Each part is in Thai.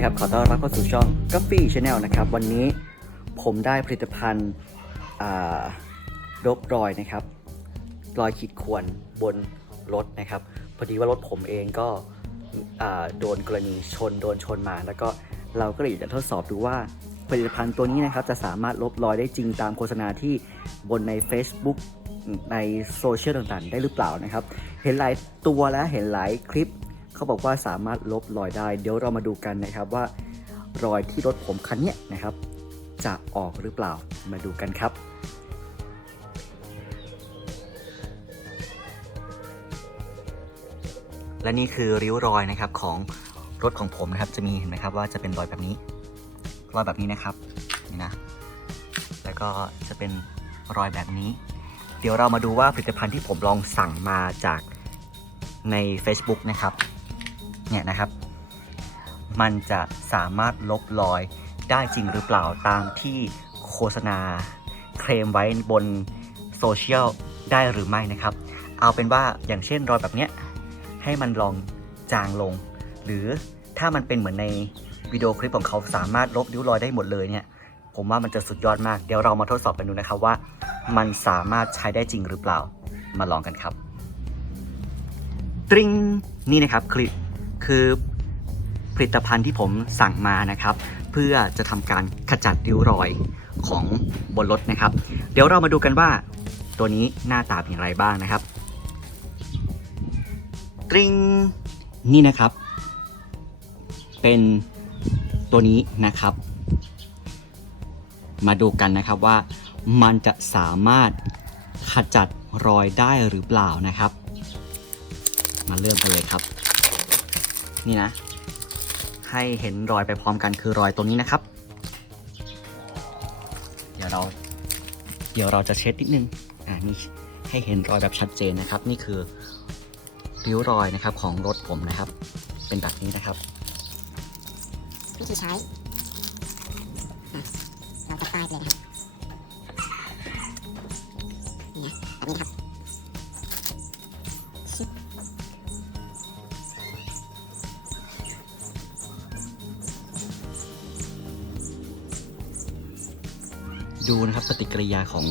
ดีครับ ขอต้อนรับเข้าสู่ช่อง g u f f y Channel นะครับ วันนี้ผมได้ผลิตภัณฑ์ลบรอยนะครับ รอยขีดข่วนบนรถนะครับ พอดีว่ารถผมเองก็โดนกรณีชนโดนชนมา แล้วก็เราก็เลยอยากจะทดสอบดูว่าผลิตภัณฑ์ตัวนี้นะครับจะสามารถลบรอยได้จริงตามโฆษณาที่บนใน Facebook ในโซเชียลต่างๆ ได้หรือเปล่านะครับ เห็นหลายตัวแล้วเห็นหลายคลิป เขาบอกว่าสามารถลบรอยได้ เดี๋ยวเรามาดูกันนะครับว่ารอยที่รถผมคันนี้นะครับ จะออกหรือเปล่ามาดูกันครับและนี่คือริ้วรอยนะครับของรถของผมนะครับจะมีเห็นไหมครับว่าจะเป็นรอยแบบนี้ รอยแบบนี้นะครับนี่นะแล้วก็จะเป็นรอยแบบนี้ เดี๋ยวเรามาดูว่าผลิตภัณฑ์ที่ผมลองสั่งมาจากใน Facebook นะครับ เนี่ยนะครับ มันจะสามารถลบรอยได้จริงหรือเปล่าตามที่โฆษณาเคลมไว้บนโซเชียลได้หรือไม่นะครับ เอาเป็นว่าอย่างเช่นรอยแบบเนี้ยให้มันลองจางลง หรือถ้ามันเป็นเหมือนในวิดีโอคลิปของเขาสามารถลบริ้วรอยได้หมดเลยเนี่ยผมว่ามันจะสุดยอดมาก เดี๋ยวเรามาทดสอบกันดูนะครับว่า มันสามารถใช้ได้จริงหรือเปล่า มาลองกันครับตริงนี่นะครับคลิป คือผลิตภัณฑ์ที่ผมสั่งมานะครับ เพื่อจะทำการขจัดริ้วรอยของบนรถนะครับ เดี๋ยวเรามาดูกันว่าตัวนี้หน้าตาเป็นอย่างไรบ้างนะครับตริงนี่นะครับ เป็นตัวนี้นะครับ มาดูกันนะครับว่ามันจะสามารถขจัดรอยได้หรือเปล่านะครับ มาเริ่มกันเลยครับ นี่นะ ให้เห็นรอยไปพร้อมกันคือรอยตรงนี้นะครับ เดี๋ยวเราเดี๋ยวเราจะเช็ดนิดนึงอ่านี่ให้เห็นรอยแบบชัดเจนนะครับ นี่คือริ้วรอยนะครับของรถผมนะครับ เป็นแบบนี้นะครับวิธีใช้เราจะป้ายเลยนะครับนี่นะแบบนี้ครับ ปฏิกิริยาของ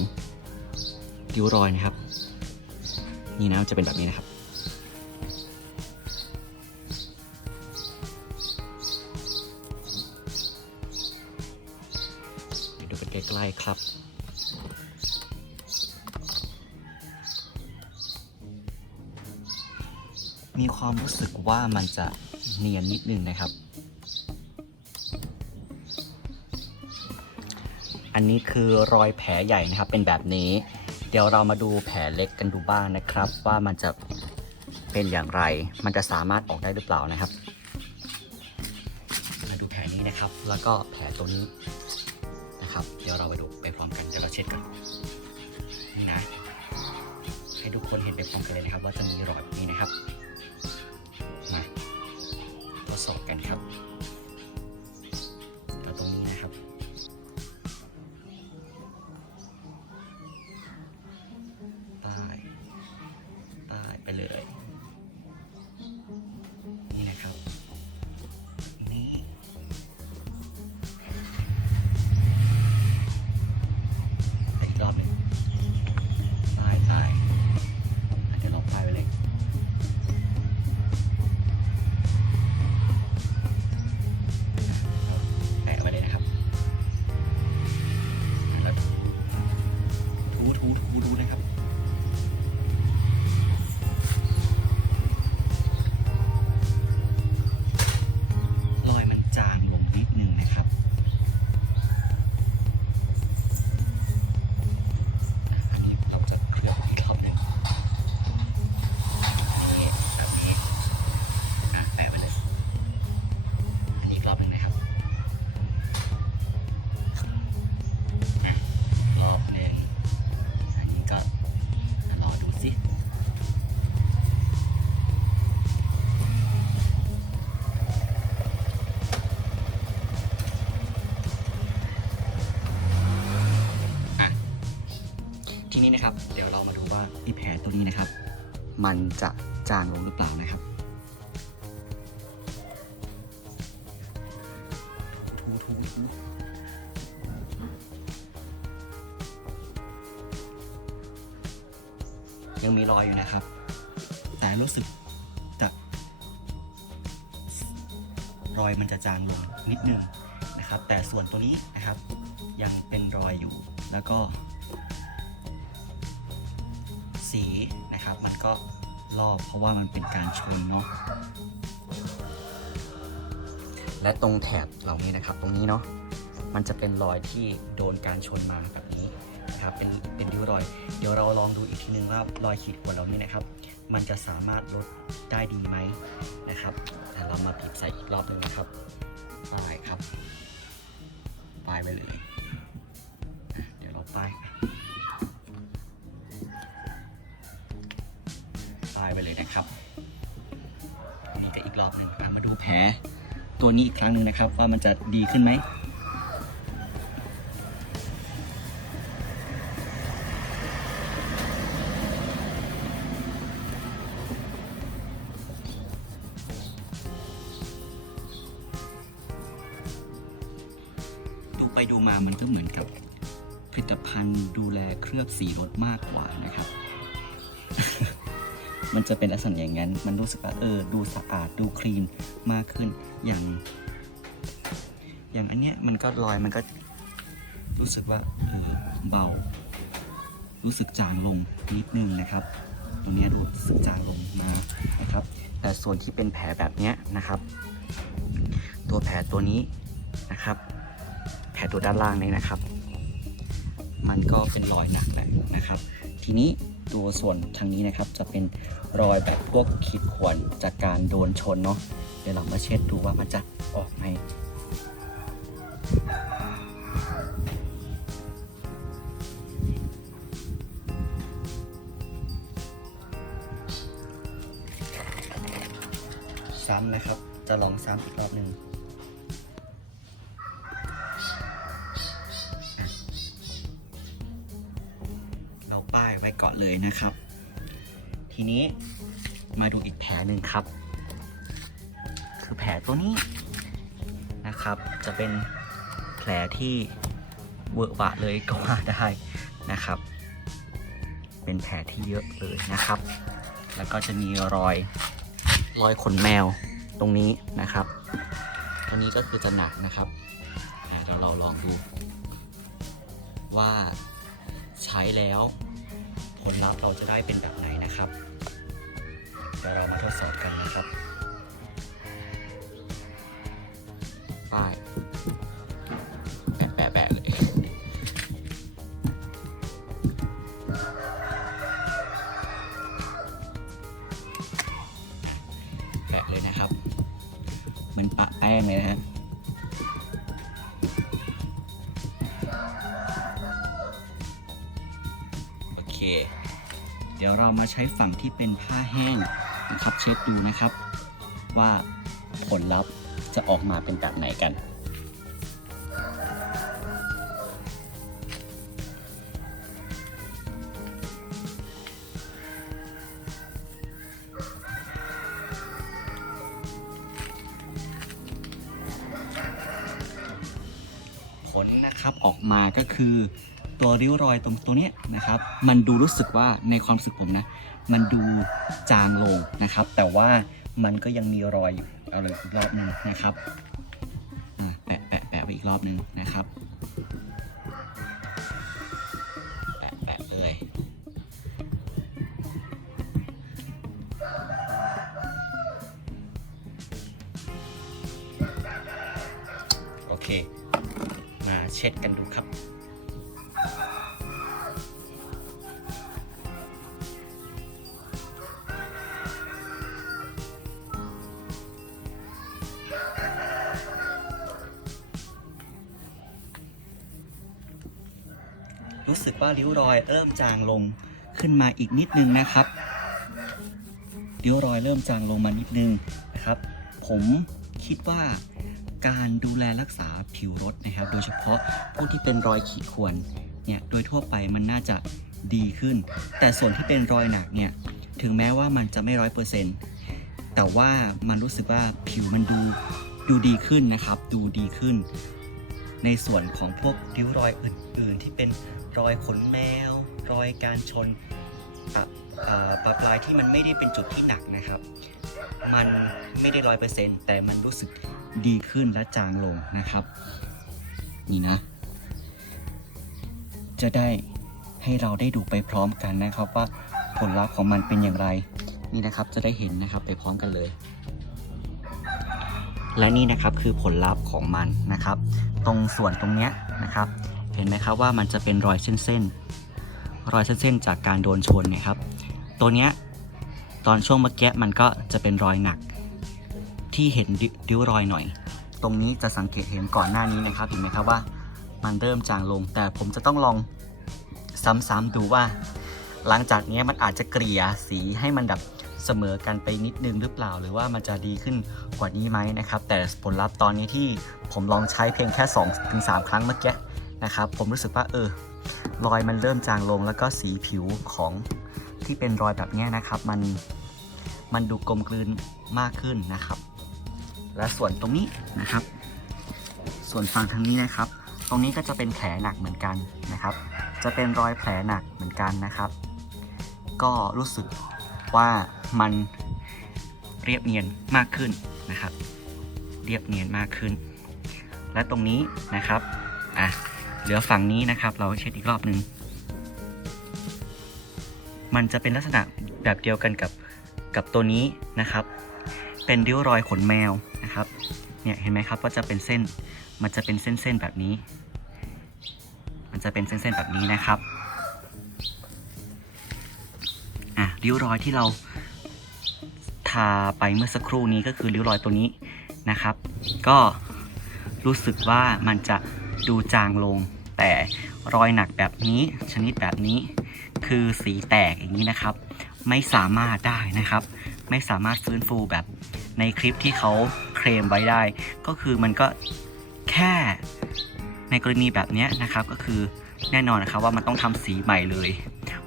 ริ้วรอยนะครับ นี่นะจะเป็นแบบนี้นะครับ ดูกันใกล้ๆครับมีความรู้สึกว่ามันจะเนียนนิดนึงนะครับ อันนี้คือรอยแผลใหญ่นะครับ เป็นแบบนี้ เดี๋ยวเรามาดูแผลเล็กกันดูบ้างนะครับ ว่ามันจะเป็นอย่างไร มันจะสามารถออกได้หรือเปล่านะครับ มาดูแผลนี้นะครับ แล้วก็แผลตรงนี้นะครับ เดี๋ยวเราไปดูไปพร้อมกันเดี๋ยวเราเช็ดกันนี่นะ ให้ทุกคนเห็นไปพร้อมกันเลยนะครับ ว่าจะมีรอยแบบนี้นะครับ มาทดสอบกันครับ ป้า มันจะจางลงหรือเปล่านะครับยังมีรอยอยู่นะครับ แต่รู้สึกจะรอยมันจะจางลงนิดนึงนะครับ แต่ส่วนตัวนี้นะครับ ยังเป็นรอยอยู่ แล้วก็ สี มันก็ลอกเพราะว่ามันเป็นการชนเนาะและตรงแถบเหล่านี้นะครับ ตรงนี้เนาะมันจะเป็นรอยที่โดนการชนมาแบบนี้นะครับเป็นเป็นริ้วรอย เดี๋ยวเราลองดูอีกทีนึงว่ารอยขีดข่วนเหล่านี้นะครับ มันจะสามารถลดได้ดีไหมนะครับแต่เรามาบีบใส่อีกรอบหนึงนะครับป้ายครับป้ายไปเลยเดี๋ยวเราป้าย อบหนึ่งมาดูแผลตัวนี้อีกครั้งหนึ่งนะครับ ว่ามันจะดีขึ้นไหมดูไปดูมามันก็เหมือนกับผลิตภัณฑ์ดูแลเคลือบสีรถมาก จะเป็นลักษณะอย่างนั้น มันรู้สึกว่าเออดูสะอาดดูคลีนมากขึ้นอย่าง อย่างอันเนี้ยมันก็รอยมันก็รู้สึกว่าเออเบา รู้สึกจางลงนิดนึงนะครับ ตรงเนี้ยรู้สึกจางลงมานะครับ แต่ส่วนที่เป็นแผลแบบเนี้ยนะครับ ตัวแผลตัวนี้นะครับ แผลตัวด้านล่างนี้นะครับ มันก็เป็นรอยหนักแหละนะครับ ทีนี้ ตัวส่วนทางนี้นะครับ จะเป็นรอยแบบพวกขีดข่วนจากการโดนชนเนาะเดี๋ยวเรามาเช็ดดูว่ามันจะออกไหมซ้ำนะครับ จะลองซ้ำอีกรอบหนึ่ง เลยนะครับ ทีนี้มาดูอีกแผลหนึ่งครับ คือแผลตัวนี้นะครับ จะเป็นแผลที่เวอะหวะเลยก็ว่าได้นะครับ เป็นแผลที่เยอะเลยนะครับ แล้วก็จะมีรอยรอยขนแมวตรงนี้นะครับตัวนี้ก็คือจะหนักนะครับเดี๋ยวเราลองดูว่าใช้แล้ว ลลัพธ์เราจะได้เป็นแบบไหนนะครับเดี๋ยวเรามาทดสอบกันนะครับป้ายแปะแปะแปะเลยแปะเลยนะครับ เหมือนปะแป้งเลยนะฮะโอเค เดี๋ยวเรามาใช้ฝั่งที่เป็นผ้าแห้งนะครับเช็ดดูนะครับ ว่าผลลัพธ์จะออกมาเป็นแบบไหนกัน นะครับออกมาก็คือตัวริ้วรอยตรงตัวเนี้ยนะครับ มันดูรู้สึกว่าในความรู้สึกผมนะ มันดูจางลงนะครับ แต่ว่ามันก็ยังมีรอยอยู่เอาเลยอีกรอบหนึ่งนะครับแปะแปะแปะไปอีกรอบหนึ่งนะครับแปะแปะเลยโอเค มาเช็ดกันดูครับรู้สึกว่าริ้วรอยเริ่มจางลงขึ้นมาอีกนิดนึงนะครับ ริ้วรอยเริ่มจางลงมานิดนึงนะครับ ผมคิดว่า การดูแลรักษาผิวรถนะครับ โดยเฉพาะผู้ที่เป็นรอยขีดข่วนเนี่ยโดยทั่วไปมันน่าจะดีขึ้น แต่ส่วนที่เป็นรอยหนักเนี่ยถึงแม้ว่ามันจะไม่ร้อยเปอร์เซ็นต์แต่ว่ามันรู้สึกว่าผิวมันดูดูดีขึ้นนะครับ ดูดีขึ้น ในส่วนของพวกริ้วรอยอื่น ๆ ที่เป็นรอยขนแมว รอยการชนปะเอ่อปะปลายที่มันไม่ได้เป็นจุดที่หนักนะครับ มันไม่ได้ร้อยเปอร์เซ็นต์แต่มันรู้สึกดีขึ้นและจางลงนะครับ นี่นะ จะได้ให้เราได้ดูไปพร้อมกันนะครับว่าผลลัพธ์ของมันเป็นอย่างไร นี่นะครับจะได้เห็นนะครับไปพร้อมกันเลย และนี่นะครับคือผลลัพธ์ของมันนะครับ ตรงส่วนตรงเนี้ยนะครับ เห็นไหมครับว่ามันจะเป็นรอยเส้นๆรอยเส้นๆจากการโดนชนนี่ยครับ ตัวเนี้ย อนช่วงเมื่อกี้มันก็จะเป็นรอยหนัก ที่เห็นริ้วรอยหน่อย ตรงนี้จะสังเกตเห็นก่อนหน้านี้นะครับเห็นไหมครับว่ามันเริ่มจางลง แต่ผมจะต้องลองซ้ำๆดูว่า หลังจากนี้มันอาจจะเกลี่ยสีให้มันแบบเสมอกันไปนิดนึงหรือเปล่า หรือว่ามันจะดีขึ้นกว่านี้ไหมนะครับ แต่ผลลัพธ์ตอนนี้ที่ผมลองใช้เพียงแค่2-3ถึง3ครั้งเมื่อกี้นะครับ ผมรู้สึกว่าเออรอยมันเริ่มจางลงแล้วก็สีผิวของ ที่เป็นรอยแบบนี้นะครับมันมันดูกลมกลืนมากขึ้นนะครับ และส่วนตรงนี้นะครับ ส่วนฝั่งทางนี้นะครับ ตรงนี้ก็จะเป็นแผลหนักเหมือนกันนะครับ จะเป็นรอยแผลหนักเหมือนกันนะครับ ก็รู้สึกว่ามันเรียบเนียนมากขึ้นนะครับ เรียบเนียนมากขึ้น และตรงนี้นะครับอะเหลือฝั่งนี้นะครับ เราเช็ดอีกรอบหนึ่ง มันจะเป็นลักษณะแบบเดียวกันกับกับตัวนี้นะครับ เป็นริ้วรอยขนแมวนะครับ เนี่ยเห็นไหมครับว่าจะเป็นเส้น มันจะเป็นเส้นๆแบบนี้ มันจะเป็นเส้นๆแบบนี้นะครับอะริ้วรอยที่เราทาไปเมื่อสักครู่นี้ก็คือริ้วรอยตัวนี้นะครับ ก็รู้สึกว่ามันจะดูจางลงแต่ รอยหนักแบบนี้ชนิดแบบนี้ คือสีแตกอย่างนี้นะครับ ไม่สามารถได้นะครับ ไม่สามารถฟื้นฟูแบบในคลิปที่เขาเคลมไว้ได้ ก็คือมันก็แค่ในกรณีแบบนี้นะครับก็คือแน่นอนนะครับว่ามันต้องทำสีใหม่เลย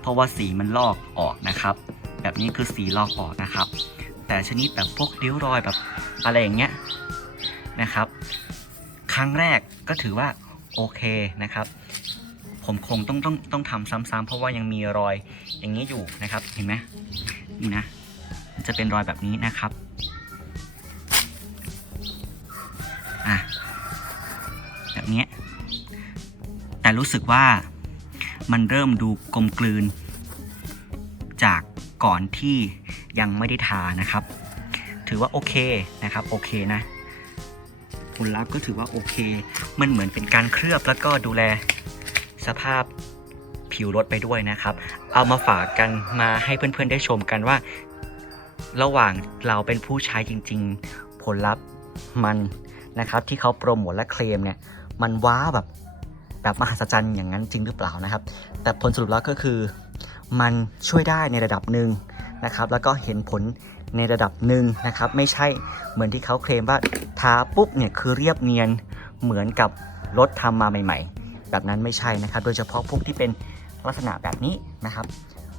เพราะว่าสีมันลอกออกนะครับ แบบนี้คือสีลอกออกนะครับ แต่ชนิดแบบพวกริ้วรอยแบบอะไรอย่างเงี้ยนะครับ ครั้งแรกก็ถือว่าโอเคนะครับ ผมคงต้องต้องต้องทำซ้ำๆเพราะว่ายังมีรอยอย่างนี้อยู่นะครับ เห็นไหมนี่นะ จะเป็นรอยแบบนี้นะครับอะแบบนี้ แต่รู้สึกว่ามันเริ่มดูกลมกลืน จากก่อนที่ยังไม่ได้ทานะครับ ถือว่าโอเคนะครับโอเคนะผลลัพธ์ก็ถือว่าโอเค มันเหมือนเป็นการเคลือบแล้วก็ดูแล สภาพผิวรถไปด้วยนะครับ เอามาฝากกันมาให้เพื่อนๆได้ชมกันว่า ระหว่างเราเป็นผู้ใช้จริง ๆ ผลลัพธ์มันนะครับ ที่เขาโปรโมทและเคลมเนี่ย มันว้าแบบแบบมหัศจรรย์อย่างนั้นจริงหรือเปล่านะครับ แต่ผลสรุปแล้วก็คือ มันช่วยได้ในระดับหนึ่งนะครับ แล้วก็เห็นผลในระดับหนึ่งนะครับ ไม่ใช่เหมือนที่เขาเคลมว่าทาปุ๊บเนี่ยคือเรียบเนียนเหมือนกับรถทำมาใหม่ ๆ แบบนั้นไม่ใช่นะครับ โดยเฉพาะพวกที่เป็นลักษณะแบบนี้นะครับ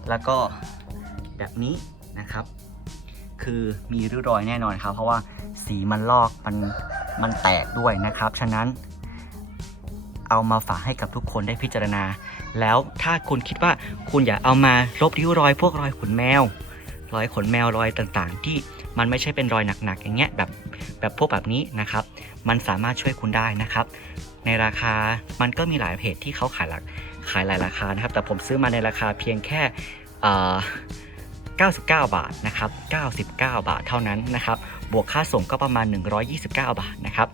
แล้วก็แบบนี้นะครับ คือมีริ้วรอยแน่นอนครับ เพราะว่าสีมันลอกมันมันแตกด้วยนะครับ ฉะนั้น เอามาฝากให้กับทุกคนได้พิจารณา แล้วถ้าคุณคิดว่าคุณอยากเอามาลบริ้วรอย พวกรอยขนแมว รอยขนแมวรอยต่างๆ ที่มันไม่ใช่เป็นรอยหนักๆอย่างเงี้ยแบบแบบพวกแบบนี้นะครับ มันสามารถช่วยคุณได้นะครับ ในราคามันก็มีหลายเพจที่เขาขายหลักขายหลายราคานะครับ แต่ผมซื้อมาในราคาเพียงแค่เอ่อ99 บาทนะครับ99 บาทเท่านั้นนะครับ บวกค่าส่งก็ประมาณ 129 บาทนะครับ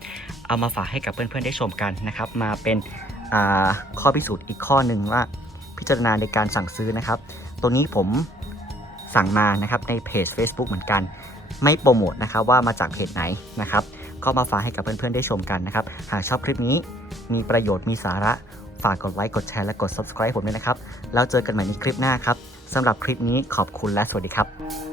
เอามาฝากให้กับเพื่อนๆได้ชมกันนะครับ มาเป็นข้อพิสูจน์อีกข้อหนึ่งว่าพิจารณาในการสั่งซื้อนะครับ ตัวนี้ผมสั่งมานะครับในเพจ Facebook เหมือนกัน ไม่โปรโมทนะครับว่ามาจากเพจไหนนะครับ ก็มาฝากให้กับเพื่อนๆได้ชมกันนะครับ หากชอบคลิปนี้มีประโยชน์มีสาระ ฝากกดไลค์กดแชร์และกด subscribe ผมด้วยนะครับ แล้วเจอกันใหม่ในคลิปหน้าครับสำหรับคลิปนี้ขอบคุณและสวัสดีครับ